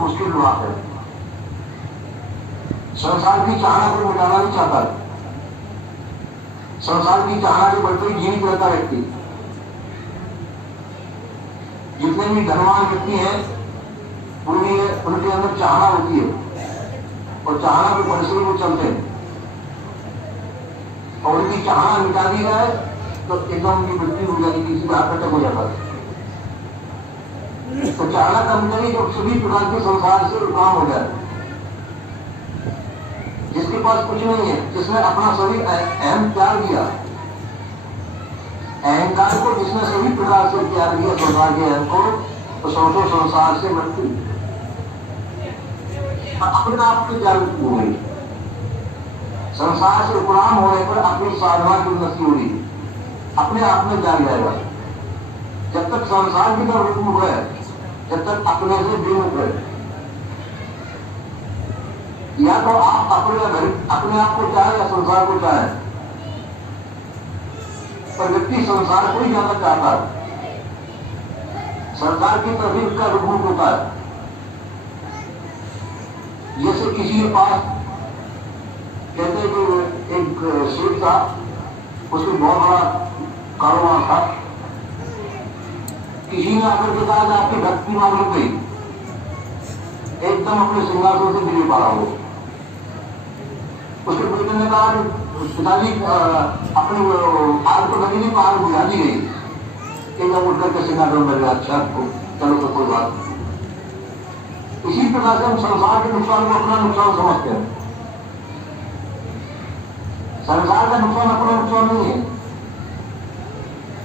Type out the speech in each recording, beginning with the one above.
बहुत मुश्किल बात है। संसार की चाहना को मिटाना नहीं चाहता, संसार की चाहना के बढ़ते ही जीवित रहता व्यक्ति। जितने भी धनवान व्यक्ति हैं उनके अंदर चाहना होती है और चाहना के परिश्रम वो चलते हैं, और उनकी चाहना मिटा दी जाए तो एकदम उनकी मृत्यु हो जाती, किसी का हार्ट अटैक हो जाता है। तो चाहना कम करें तो सभी प्रकार के संसार से काम हो जाए। जिसके पास कुछ नहीं है, जिसने अपना शरीर अहम त्याग दिया, अहंकार को जिसने सभी प्रकार से त्याग दिया, संसार के अहम को, तो समझो संसार से मृत्यु अपने आप की जागृति हो गई। संसार से उपराम होने पर अपनी साधना की उन्नति हो रही, अपने आप में जाग जाएगा। जब तक संसार की तरफ रुख है, जब तक अपने से विमुख है, या तो आप अपने आप को चाहे या संसार को चाहे, पर व्यक्ति संसार को ही ज्यादा चाहता है, संसार की तरफ उसका रुख होता है। जैसे किसी के पास कहते हैं कि एक सेठ था, उसको बहुत बड़ा कारोबार था, किसी ने आकर के कहा कि आपकी भक्ति मांग लग गई, एकदम अपने सिंहासन से गिर पड़ा हो। उसके बेटे ने कहा पिताजी अपनी आग तो लगी नहीं, आग बुझा दी गई, एकदम उठ करके सिंहासन में गया। अच्छा चलो तो कोई बात नहीं। इसी प्रकार से हम संसार के नुकसान को अपना नुकसान समझते हैं। संसार का नुकसान अपना नुकसान नहीं है,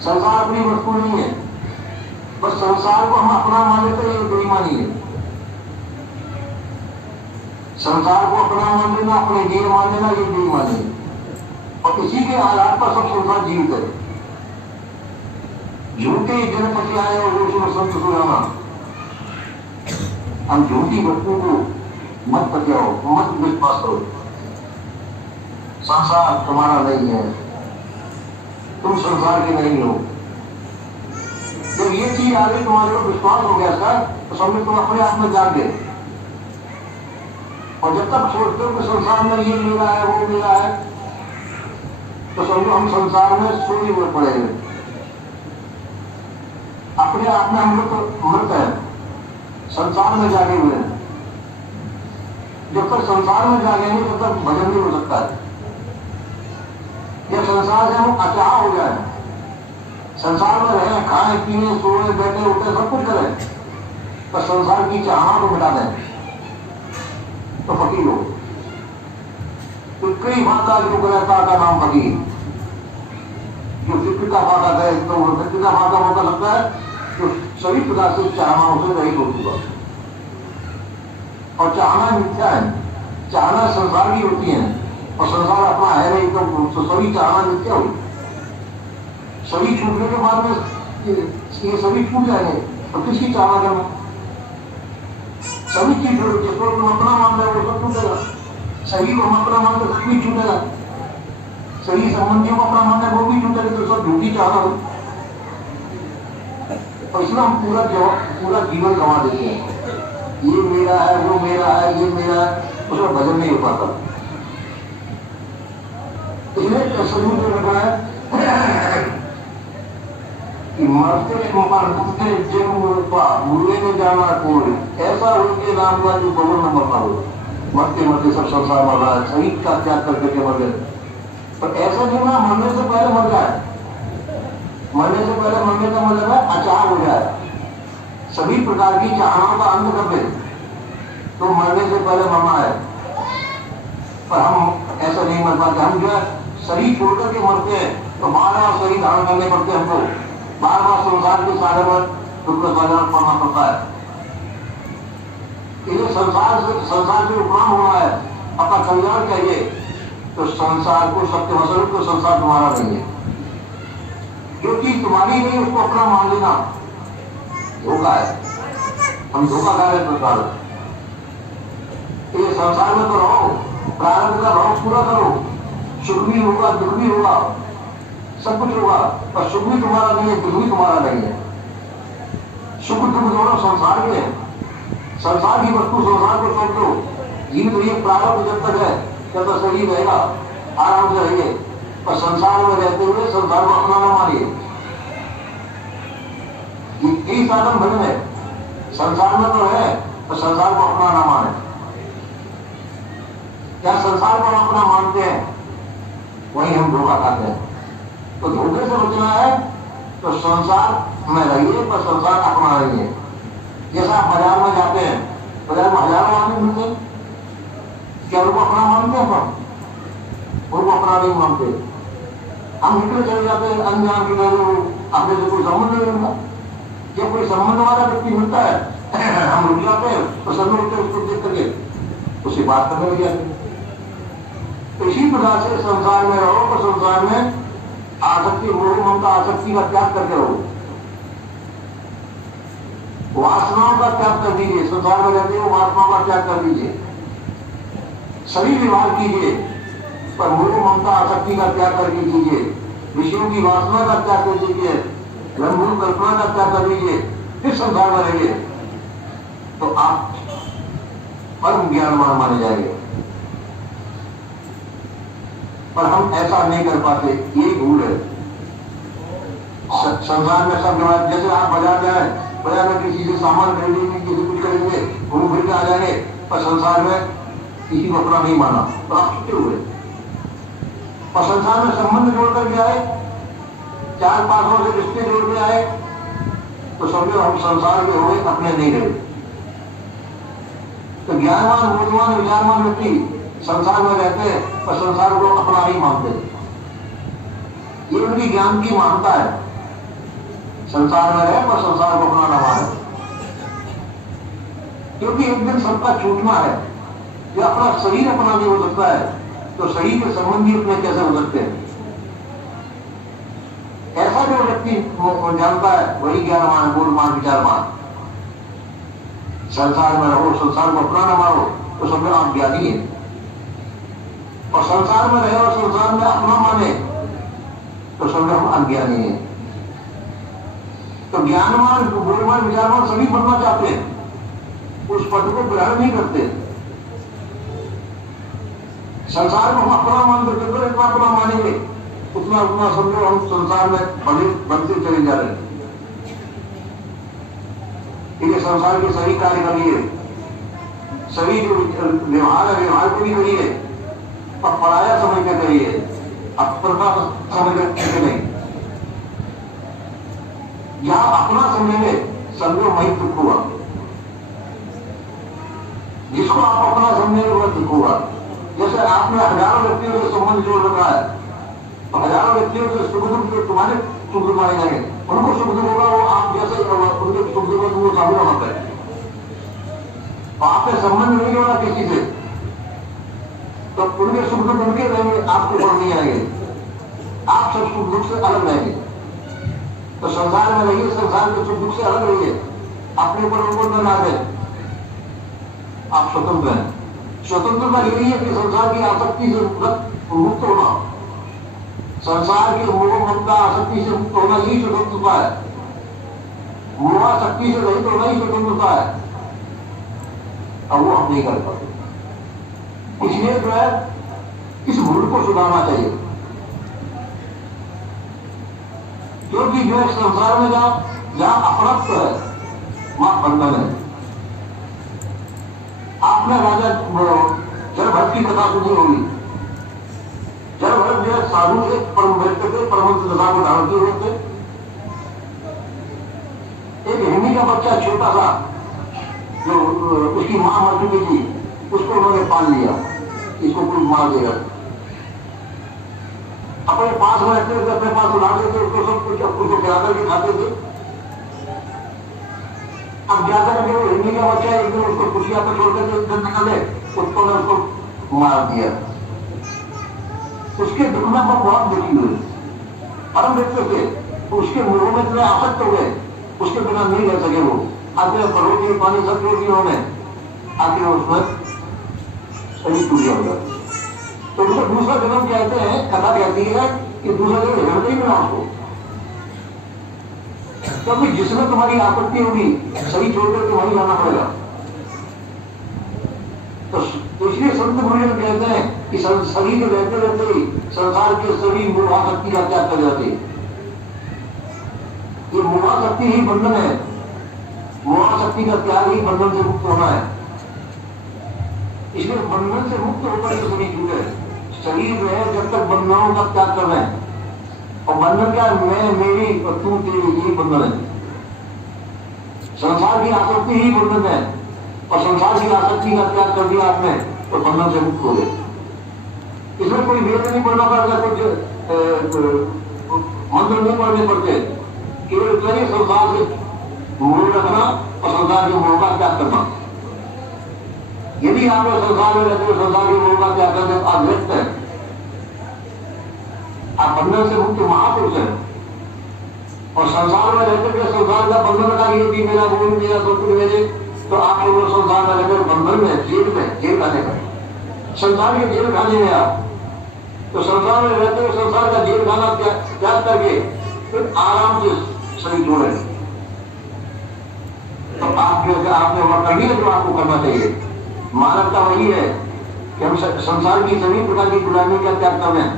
संसार अपनी वस्तु नहीं है, बस संसार को हम अपना मान लेते हैं, ये बेईमानी है। संसार को अपना मान लेना, अपने जीव मान लेना, ये बेईमानी है। और इसी के आधार पर सब संसार जीवित है। झूठे जनपति आए और उसमें संत सुनाना, हम झूठी वस्तु को मत पतियाओ, मत विश्वास करो। संसार तुम्हारा नहीं है, तुम संसार के नहीं हो। जब ये चीज आ गई, तुम्हारे को विश्वास हो गया सर, तो समझ तुम अपने आप में जाग गए। और जब तक सोचते हो कि संसार में ये मेरा है, वो मेरा है, तो समझो हम संसार में सोए हुए पड़े हैं। अपने आप में हम लोग मृत है, संसार में जागे हुए हैं। जब तक संसार में जागेंगे तब तक भजन नहीं हो सकता है। जब संसार से हम अचाह हो जाए, संसार में रहे, खाए पीने सोए बैठे उठे सब कुछ करें, तो संसार की चाहना को मिटा दें तो फकीर हो। तो कई भाषा जो रहता का नाम फकीर, जो फिक्र का भाषा है, तो फिक्र का भाषा होता लगता है जो सभी प्रकार से चाहनाओं से रहित हो चुका। और चाहना मिथ्या है, चाहना संसार की होती है और संसार अपना है नहीं, तो सभी चाहना मिथ्या हुई। सभी छूटने के बाद में ये सभी छूट जाएंगे, तो किसकी चाहना करना? सभी चीज जिसको तुम अपना मान रहे हो वो सब छूटेगा। सही को हम अपना मान रहे सब भी छूटेगा, सही संबंधियों को अपना मान रहे वो भी छूटेगा, तो सब झूठी चाहना हो। और इसमें हम पूरा जीवन गंवा देते हैं। ये मेरा है, वो मेरा है, ये मेरा है, उसमें भजन नहीं हो पाता। इसलिए सबूत लगा है कि मरते बुरे में जाना कोई ऐसा उनके नाम का जो बबल न मरना हो। मरते मरते सब संसार मर रहा है, शरीर का त्याग करके मर गए। पर ऐसा जो ना मरने से पहले मर जाए, मरने से पहले मरने का मतलब है अचाह हो जाए, सभी प्रकार की चाहनाओं का अंत कर दे, तो मरने से पहले मरना है। पर हम ऐसा नहीं मर पाते। हम जो है शरीर छोड़कर के मरते हैं, तो बार बार शरीर धारण करने पड़ते हैं हमको, बार बार संसार के सागर में पड़ना पड़ता है। इन्हें संसार से उपराम होना है, अपना कल्याण चाहिए, तो संसार को सत्य वसूल, तो संसार तुम्हारा नहीं है। जो चीज तुम्हारी नहीं उसको अपना मान लेना धोखा है। हम धोखा खा रहे संसार। ये संसार में तो रहो, प्रारंभ का भाव पूरा करो, सुख भी होगा, दुख भी होगा, सब कुछ होगा, पर सुख भी तुम्हारा नहीं है, दुख भी तुम्हारा नहीं है। सुख दुख दोनों संसार के हैं। संसार की वस्तु संसार को छोड़ दो, जीवित रहिए, प्रारब्ध जब तक है तब तो सही रहेगा, आराम से रहिए, पर संसार में रहते हुए संसार को अपना न मानिए। यही साधन भजन है, संसार में तो है पर संसार को अपना ना माने। क्या संसार को हम अपना मानते हैं, वही हम धोखा खाते हैं। तो धोखे से बचना है तो संसार में रहिए पर संसार अपना रहिए। जैसा आप बाजार में जाते हैं, बाजार में हजारों आदमी मिलते हैं, क्या उनको अपना मानते हैं? हम उनको अपना नहीं मानते। हम निकले चले जाते हैं अनजान की तरह, अपने से कोई संबंध नहीं मिलता। जब कोई संबंध वाला व्यक्ति मिलता है हम रुक जाते हैं, तो सब लोग उसको देख करके उसे बात करने लग जाते हैं। तो इसी प्रकार से संसार में रहो तो संसार में आसक्ति, मोह ममता आसक्ति का त्याग करके रहो, वासनाओं का त्याग कर दीजिए। संसार में रहते हो वासनाओं का त्याग कर दीजिए, सभी व्यवहार कीजिए, पर मोह ममता आसक्ति का त्याग करके कीजिए। विषयों की वासना का त्याग कर दीजिए, रंगून कल्पना का त्याग कर दीजिए, फिर संसार में रहिए, तो आप परम ज्ञानवान माने जाएंगे। पर हम ऐसा नहीं कर पाते, ये भूल है। संसार में सब व्यवहार, जैसे आप बाजार जाए, बाजार में किसी से सामान खरीदेंगे, किसी कुछ करेंगे, घूम फिर के आ जाएंगे, पर संसार में किसी को अपना नहीं माना, तो आप छुट्टे हुए। और संसार में संबंध जोड़ करके आए, चार पांचों से रिश्ते जोड़ के आए, तो समझो हम संसार के हो गए, अपने नहीं रहे। तो ज्ञानवान, बुद्धिमान, विचारवान व्यक्ति संसार में रहते हैं पर संसार को अपना नहीं मानते। ये उनकी ज्ञान की महानता है, संसार में रहे पर संसार को अपना न माने। क्योंकि एक दिन सबका छूटना है। ये अपना शरीर अपना नहीं हो सकता है, तो शरीर के संबंधी अपने कैसे हो सकते हैं? ऐसा जो व्यक्ति जानता है वही ज्ञानवान, बुद्धिमान, विचारवान। संसार में रहो, संसार को अपना न मानो, तो समझो आप ज्ञानी है। और संसार में रहे और संसार में अपना माने, तो समझो हम अज्ञानी है। तो ज्ञानवान, बुद्धिमान, विचारवान सभी बनना चाहते हैं, उस पद को ग्रहण नहीं करते। संसार को हम अपना मानते, जितना इतना अपना मानेंगे उतना उतना समझो हम संसार में बनते चले जा रहे हैं। ये संसार के सही कार्य करिए, सभी जो व्यवहार है व्यवहार को भी करिए, और पराया समझ के करिए, अपना समझ के नहीं। जहां अपना समझेंगे समझो वही दुख हुआ, जिसको आप अपना समझेंगे वह दुख हुआ। जैसे आपने हजारों व्यक्तियों से संबंध जोड़ रखा है, तो हजारों व्यक्तियों से सुख दुख जो तुम्हारे सुख दुख माने जाएंगे, उनको सुख दुख होगा, वो आप जैसे उनके सुख दुख वो शामिल होता है। आपने संबंध नहीं जोड़ा किसी से, तो उनके सुख दुख उनके रहेंगे, आपके ऊपर नहीं आएंगे, आप सब सुख दुख से अलग रहेंगे। तो संसार में रहिए, संसार के सुख दुख से अलग रहिए, अपने ऊपर उनको न ला दें, आप स्वतंत्र हैं। स्वतंत्रता यही है कि संसार की आसक्ति से मुक्त होना, संसार के मोह ममता आसक्ति से मुक्त होना, यही स्वतंत्रता है। मोहाशक्ति से रहित होना ही स्वतंत्रता है, अब वो हम नहीं कर पाते। इसलिए जो है इस भूल को सुधारना चाहिए। क्योंकि जो है संसार में जहां अपरत्व है वहां बंधन है। आपने राजा जल भट्ट की कथा सुनी होगी। जल भट्ट जो है साधु से परम भक्त थे, परमहंस दशा को धारण किए हुए थे। एक हिंदी का बच्चा छोटा सा जो उसकी मां मर चुकी थी, उसको उन्होंने पाल लिया, इसको कोई मार देगा। अपने पास में रखते थे, अपने पास उड़ाते थे, उसको सब कुछ उसको खिला करके खाते थे। अब जाकर के वो हिंदी का बच्चा एक दिन उसको कुशिया पर छोड़ करके घर निकाले, उसको ने उसको मार दिया। उसके दुख में वो बहुत दुखी हुए, परम व्यक्ति थे, तो उसके मुंह में इतने आसक्त हो गए, उसके बिना नहीं रह सके। वो आते रोटी पानी सब रोटी उन्होंने आके उसमें शरीर टूट गया। तो उसको दूसरा जन्म कहते हैं, कथा कहती है कि दूसरा जन्म हृदय में ना उसको, क्योंकि जिसमें तुम्हारी आपत्ति होगी सही छोड़कर के वहीं जाना पड़ेगा। संत गुरुजन कहते हैं कि शरीर रहते रहते ही संसार के सभी मोहाशक्ति का त्याग कर जाते। ये मोहाशक्ति ही बंधन है, मोहाशक्ति का त्याग ही बंधन से मुक्त होना है। इसलिए बंधन से मुक्त होकर तो सभी छूटे। शरीर में जब तक बंधनों का त्याग कर रहे हैं, और बंधन क्या, मैं मेरी और तू तेरी, यही बंधन है। संसार की आसक्ति ही बंधन है, और संसार की आसक्ति का त्याग कर दिया आपने तो बंधन से मुक्त हो गए। इसमें कोई वेद नहीं पढ़ना पड़ता, कुछ मंत्र नहीं पढ़ने पड़ते, केवल करिए संसार से मोह रखना और संसार के मोह का त्याग करना। यदि आप संसार में रहते हो, संसार के मोह का त्याग करने आप व्यक्त है, आप बंधन से मुक्त महापुरुष है। और संसार में रहते हुए संसार का बंधन का ये भी मेरा वो मेरा दोस्त मेरे, तो आप लोग संसार में रहकर बंधन में, जेल खाने का, संसार के जेल खाने में आप, तो संसार में रहते हुए संसार का जेल खाना त्याग करके फिर आराम से शरीर जोड़े। तो आपने वह कर लिया जो आपको करना चाहिए। मानवता वही है कि हम संसार की सभी प्रकार की गुलामी का त्याग कर रहे हैं।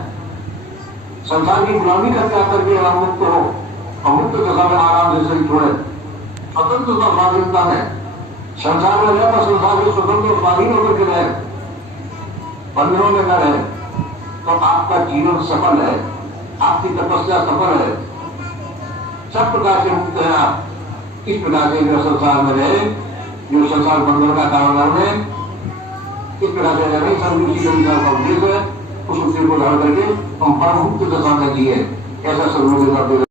संसार की गुलामी का त्याग करके हम मुक्त हो, और मुक्त दशा में आराम से शरीर छोड़े। स्वतंत्रता स्वाधीनता में संसार में रहे तो संसार के स्वतंत्र स्वाधीन होकर के रहे, बंधनों में न रहे, तो आपका जीवन सफल है, आपकी तपस्या सफल है, सब प्रकार से मुक्त है आप। इस प्रकार से जो संसार में रहे, जो संसार बंधन का कारण है, इस प्रकार से रहे, संतुष्टि का उद्देश्य है। उस उद्देश्य को धारण करके हम परम मुक्त दशा में जिए, ऐसा सब लोग